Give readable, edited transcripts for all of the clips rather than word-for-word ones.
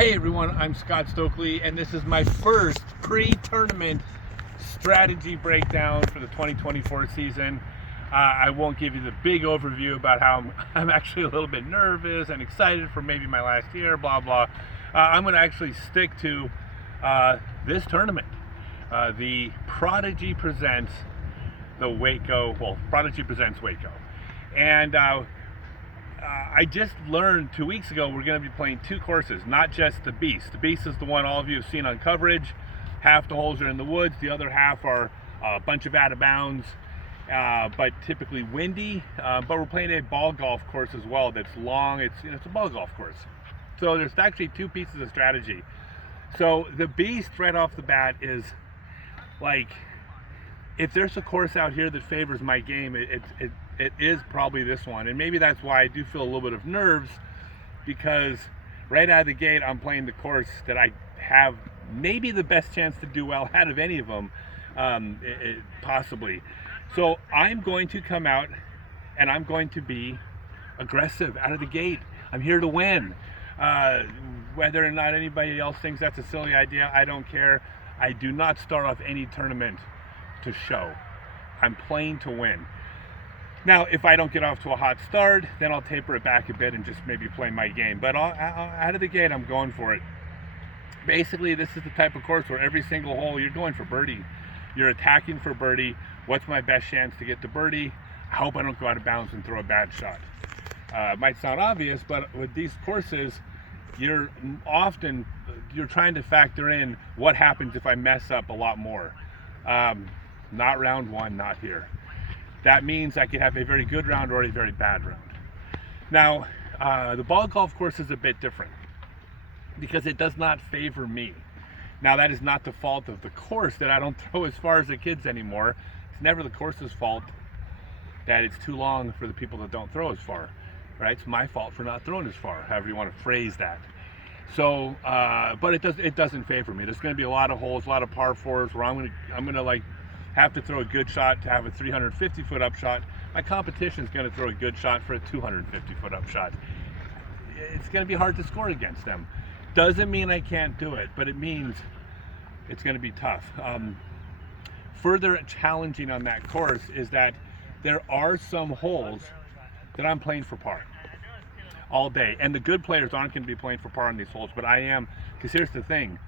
Hey everyone, I'm Scott Stokely, and this is my first pre-tournament strategy breakdown for the 2024 season. I won't give you the big overview about how I'm actually a little bit nervous and excited for maybe my last year, blah blah. I'm going to actually stick to this tournament. The Prodigy presents the Waco, Prodigy presents Waco. And I just learned 2 weeks ago we're going to be playing two courses, not just the Beast. The Beast is the one all of you have seen on coverage. Half the holes are in the woods, the other half are a bunch of out of bounds, but typically windy. But we're playing a ball golf course as well that's long. It's a ball golf course. So there's actually two pieces of strategy. So the Beast right off the bat is like, if there's a course out here that favors my game, it is probably this one. And maybe that's why I do feel a little bit of nerves, because right out of the gate I'm playing the course that I have maybe the best chance to do well out of any of them, possibly. So I'm going to come out and I'm going to be aggressive out of the gate. I'm here to win. Whether or not anybody else thinks that's a silly idea, I don't care. I do not start off any tournament to show. I'm playing to win. Now, if I don't get off to a hot start, then I'll taper it back a bit and just maybe play my game. But out of the gate, I'm going for it. Basically, this is the type of course where every single hole you're going for birdie. You're attacking for birdie. What's my best chance to get to birdie? I hope I don't go out of bounds and throw a bad shot. It might sound obvious, but with these courses, you're trying to factor in what happens if I mess up a lot more. Not round one, not here. That means I could have a very good round or a very bad round. Now, the ball golf course is a bit different because it does not favor me. Now, that is not the fault of the course that I don't throw as far as the kids anymore. It's never the course's fault that it's too long for the people that don't throw as far, right? It's my fault for not throwing as far, however you want to phrase that. So, but it doesn't favor me. There's going to be a lot of holes, a lot of par fours where I'm gonna like have to throw a good shot to have a 350-foot upshot. My competition is going to throw a good shot for a 250-foot upshot. It's going to be hard to score against them. Doesn't mean I can't do it, but it means it's going to be tough. Further challenging on that course is that there are some holes that I'm playing for par all day, and the good players aren't going to be playing for par on these holes, but I am, because here's the thing.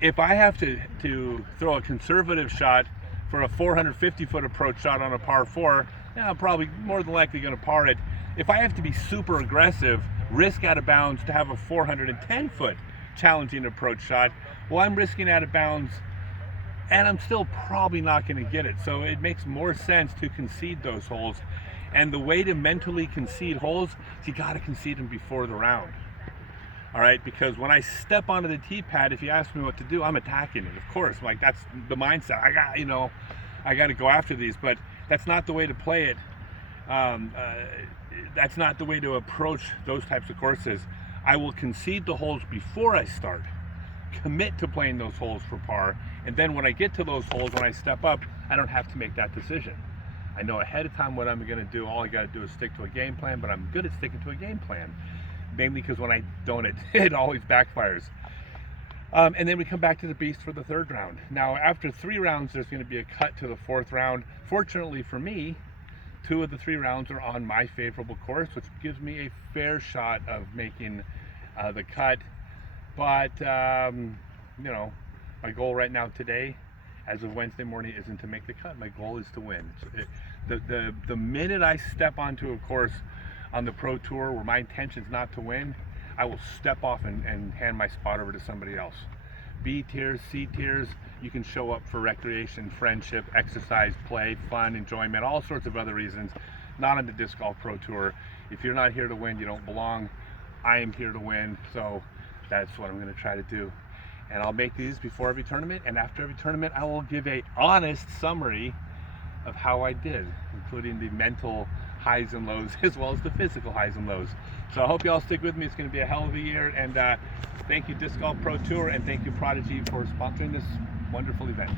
If I have to throw a conservative shot for a 450-foot approach shot on a par 4, I'm probably more than likely going to par it. If I have to be super aggressive, risk out of bounds to have a 410-foot challenging approach shot, well, I'm risking out of bounds and I'm still probably not going to get it. So it makes more sense to concede those holes. And the way to mentally concede holes is you got to concede them before the round. All right, because when I step onto the tee pad, if you ask me what to do, I'm attacking it. Of course, like that's the mindset. I got to go after these, but that's not the way to play it. That's not the way to approach those types of courses. I will concede the holes before I start, commit to playing those holes for par, and then when I get to those holes, when I step up, I don't have to make that decision. I know ahead of time what I'm going to do. All I got to do is stick to a game plan, but I'm good at sticking to a game plan. Mainly because when I don't, it always backfires. And then we come back to the Beast for the third round. Now, after 3 rounds, there's going to be a cut to the 4th round. Fortunately for me, 2 of the 3 rounds are on my favorable course, which gives me a fair shot of making the cut. But, my goal right now today, as of Wednesday morning, isn't to make the cut. My goal is to win. So the minute I step onto a course on the Pro Tour where my intention is not to win, I will step off and hand my spot over to somebody else. B tiers, C tiers, you can show up for recreation, friendship, exercise, play, fun, enjoyment, all sorts of other reasons, not on the Disc Golf Pro Tour. If you're not here to win, you don't belong. I am here to win, so that's what I'm going to try to do. And I'll make these before every tournament, and after every tournament, I will give a honest summary of how I did, including the mental highs and lows as well as the physical highs and lows. So I hope you all stick with me. It's going to be a hell of a year, and thank you Disc Golf Pro Tour, and thank you Prodigy for sponsoring this wonderful event.